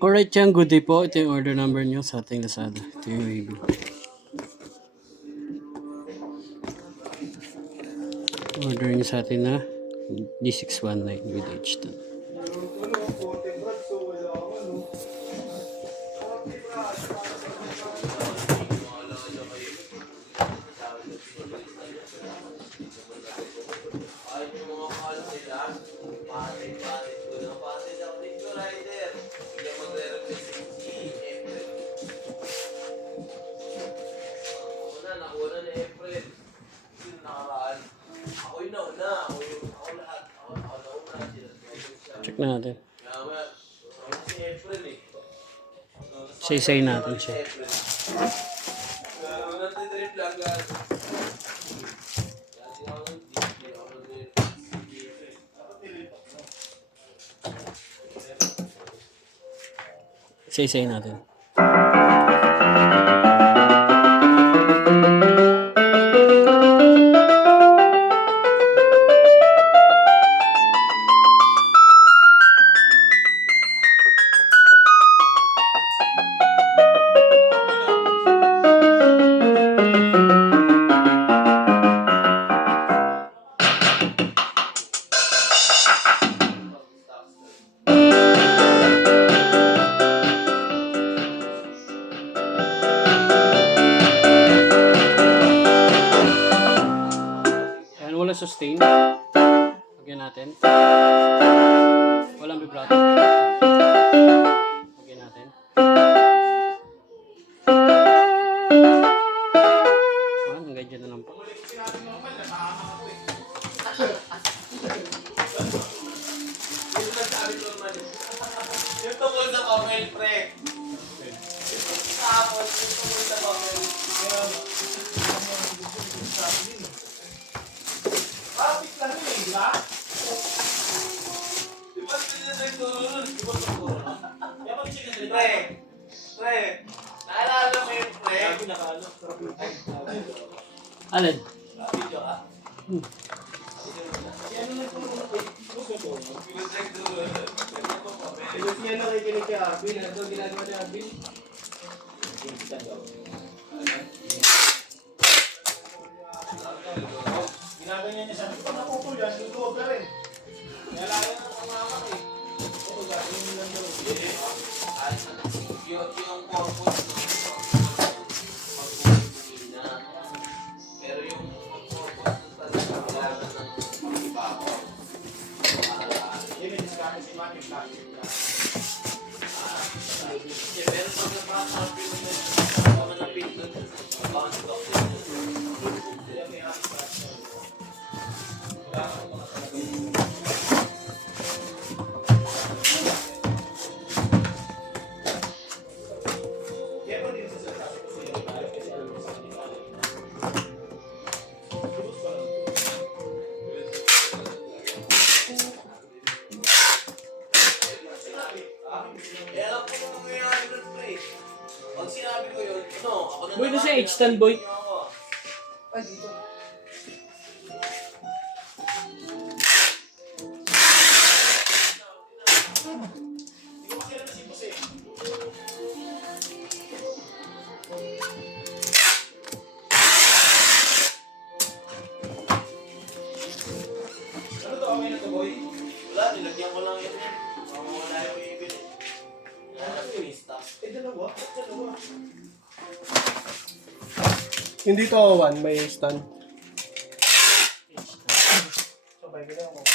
Alright yan, good day po. Ito yung order number nyo sa ating Lazada. Ito yung review. Order nyo sa atin na D619 with H10. Check natin. Say natin siya. Say natin. Wala sustain. Lagyan natin. Walang vibrato. Lagyan natin. Hanggang dyan na lang po. Yung tungkol sa comment, pre. Tapos, yung tungkol sa comment. Traffic lang yun, di ba? Di ba sinasagturo nun? Di ba siguro? Kaya pag sinasagturo? Pre, naalala mo yung pre? Alin? Video ka? Yan ang nagturo ko. Sinasagturo. Kasi yan nakikinig kay Arvin. Ano ito ginagawa ni Arvin? Ginagawa niya sabi, pag napupul yan, lutuwag ka rin. Nalala na sa mamak eh. Ito gagawin mo lang daw. Yung purpose na pero yung purpose na talaga kailangan ng iba ko. Yung discount si Maki plastic na. Pero pag napaka-happy mo na naman ang pindot, bounce back din. Boy, na siya H10 boy. Ay, dito. Ano to? Okay na to, boy? Wala, nilagyan ko lang yun. Wala yung ibig. Wala yung stock. Dalawa. Hindi to one, may stand. Sabay ko na ako.